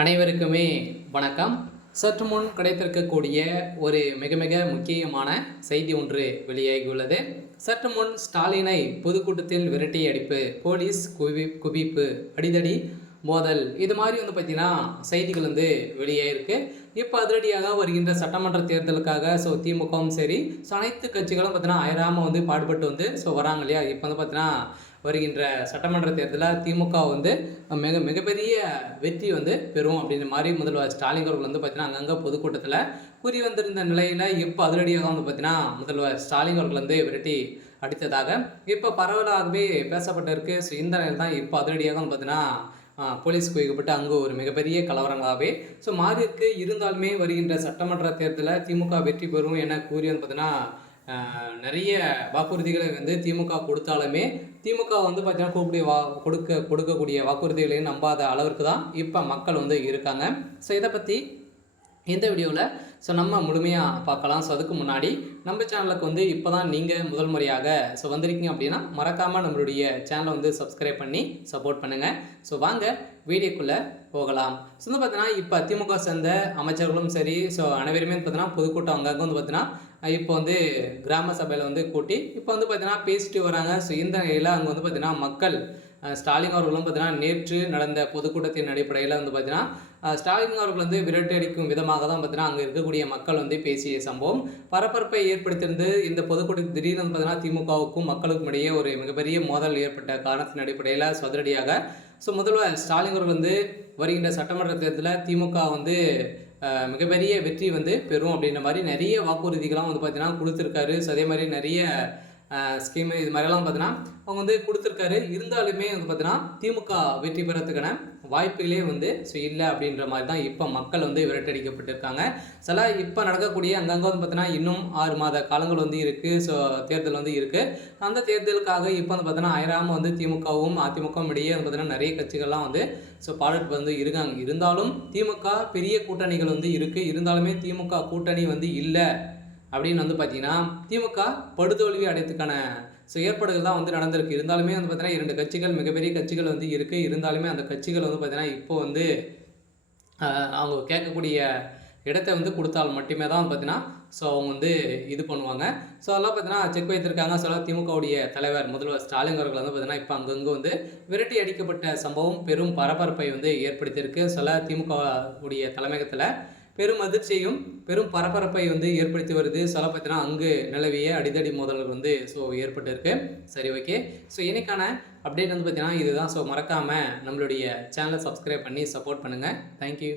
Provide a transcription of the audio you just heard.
அனைவருக்குமே வணக்கம். சற்று முன் கிடைத்திருக்கக்கூடிய ஒரு மிக மிக முக்கியமான செய்தி ஒன்று வெளியாகியுள்ளது. சற்று முன் ஸ்டாலினை பொதுக்கூட்டத்தில் விரட்டி அடிப்பு, போலீஸ் குவிப்பு, அடிதடி மோதல், இது மாதிரி பார்த்தீங்கன்னா செய்திகள் வெளியாகிருக்கு. இப்போ அதிரடியாக வருகின்ற சட்டமன்ற தேர்தலுக்காக திமுகவும் சரி, அனைத்து கட்சிகளும் பார்த்தீங்கன்னா அயராமல் பாடுபட்டு வராங்க இல்லையா. இப்போ பார்த்தீங்கன்னா வருகின்ற சட்டமன்ற தேர்தலில் திமுக மிகப்பெரிய வெற்றி பெறும் அப்படின்ற மாதிரி முதல்வர் ஸ்டாலின் அவர்கள் பார்த்தீங்கன்னா அங்கங்கே பொதுக்கூட்டத்தில் கூறி வந்திருந்த நிலையில் இப்போ அதிரடியாக பார்த்தீங்கன்னா முதல்வர் ஸ்டாலின் அவர்கள் விரட்டி அடித்ததாக இப்போ பரவலாகவே பேசப்பட்டிருக்கு. ஸோ இந்த நிலையில் தான் இப்போ அதிரடியாக பார்த்தீங்கன்னா போலீஸ் குவிக்கப்பட்டு அங்கு ஒரு மிகப்பெரிய கலவரங்களாகவே மாறி இருக்கு. இருந்தாலுமே வருகின்ற சட்டமன்ற தேர்தலில் திமுக வெற்றி பெறும் என கூறி பார்த்தீங்கன்னா நிறைய வாக்குறுதிகளை திமுக கொடுத்தாலுமே திமுக பார்த்தீங்கன்னா கொடுக்கக்கூடிய வாக்குறுதிகளையும் நம்பாத அளவிற்கு தான் இப்போ மக்கள் இருக்காங்க. ஸோ இதை பற்றி இந்த வீடியோவில் நம்ம முழுமையாக பார்க்கலாம். அதுக்கு முன்னாடி நம்ம சேனலுக்கு இப்போ தான் நீங்கள் முதல் முறையாக வந்திருக்கீங்க அப்படின்னா மறக்காமல் நம்மளுடைய சேனலை சப்ஸ்கிரைப் பண்ணி சப்போர்ட் பண்ணுங்கள். வாங்க வீடியோக்குள்ளே போகலாம். பார்த்தீங்கன்னா இப்போ திமுக சேர்ந்த அமைச்சர்களும் சரி, அனைவருமே பார்த்தீங்கன்னா பொதுக்கூட்டம் அங்கங்கே பார்த்தீங்கன்னா இப்போ கிராம சபையில் கூட்டி இப்போ பார்த்தீங்கன்னா பேசிட்டு வராங்க. இந்த நிலையில் அங்கே பார்த்தீங்கன்னா மக்கள் ஸ்டாலின் அவர்களும் பார்த்தீங்கன்னா நேற்று நடந்த பொதுக்கூட்டத்தின் அடிப்படையில் பார்த்தீங்கன்னா ஸ்டாலின் அவர்கள் விரட்டி அடிக்கும் விதமாக தான் பார்த்தீங்கன்னா அங்கே இருக்கக்கூடிய மக்கள் பேசிய சம்பவம் பரபரப்பை ஏற்படுத்தியிருந்து. இந்த பொதுக்கூட்டத்தில் திடீர்னு பார்த்தீங்கன்னா திமுகவுக்கும் மக்களுக்கும் இடையே ஒரு மிகப்பெரிய மோதல் ஏற்பட்ட காரணத்தின் அடிப்படையில் அதிரடியாக முதல்வர் ஸ்டாலின் அவர்கள் வருகின்ற சட்டமன்ற தேர்தலில் திமுக மிகப்பெரிய வெற்றி பெறும் அப்படின்ற மாதிரி நிறைய வாக்குறுதிகளாம் பார்த்தீங்கன்னா கொடுத்துருக்காரு. அதே மாதிரி நிறைய ஸ்கீமு இது மாதிரிலாம் பார்த்தீங்கன்னா அவங்க கொடுத்துருக்காரு. இருந்தாலுமே பார்த்தீங்கன்னா திமுக வெற்றி பெறத்துக்கான வாய்ப்புகளே இல்லை அப்படின்ற மாதிரி தான் இப்போ மக்கள் விரட்டடிக்கப்பட்டிருக்காங்க. இப்போ நடக்கக்கூடிய அங்கங்கே பார்த்தீங்கன்னா இன்னும் 6 மாத காலங்கள் இருக்குது. தேர்தல் இருக்குது. அந்த தேர்தலுக்காக இப்போ பார்த்தீங்கன்னா அயராமல் திமுகவும் அதிமுகவும் இடையே பார்த்தீங்கன்னா நிறைய கட்சிகள்லாம் பாடட்டு இருக்காங்க. இருந்தாலும் திமுக பெரிய கூட்டணிகள் இருக்குது. இருந்தாலுமே திமுக கூட்டணி இல்லை அப்படின்னு பார்த்தீங்கன்னா திமுக படுதோல்வி அடையத்துக்கான ஏற்பாடுகள் தான் நடந்திருக்கு. இருந்தாலுமே பார்த்தீங்கன்னா 2 கட்சிகள் மிகப்பெரிய கட்சிகள் இருக்குது. இருந்தாலுமே அந்த கட்சிகள் பார்த்தீங்கன்னா இப்போ அவங்க கேட்கக்கூடிய இடத்தை கொடுத்தால் மட்டுமே தான் பார்த்தீங்கன்னா அவங்க இது பண்ணுவாங்க. அதெல்லாம் பார்த்தீங்கன்னா செக் வைத்திருக்காங்க. திமுகவுடைய தலைவர் முதல்வர் ஸ்டாலின் அவர்கள் பார்த்தீங்கன்னா இப்போ அங்கங்கே விரட்டி அடிக்கப்பட்ட சம்பவம் பெரும் பரபரப்பை ஏற்படுத்தியிருக்கு. திமுக உடைய தலைமையகத்தில் பெரும் அதிர்ச்சியையும் பெரும் பரபரப்பை ஏற்படுத்தி வருது. பார்த்தீங்கன்னா அங்கு நிலவிய அடிதடி மோதல்கள் ஏற்பட்டிருக்கு. சரி, ஓகே. இன்னைக்கான அப்டேட் பார்த்தீங்கன்னா இதுதான். மறக்காமல் நம்மளுடைய சேனலை சப்ஸ்கிரைப் பண்ணி சப்போர்ட் பண்ணுங்கள். தேங்க்யூ.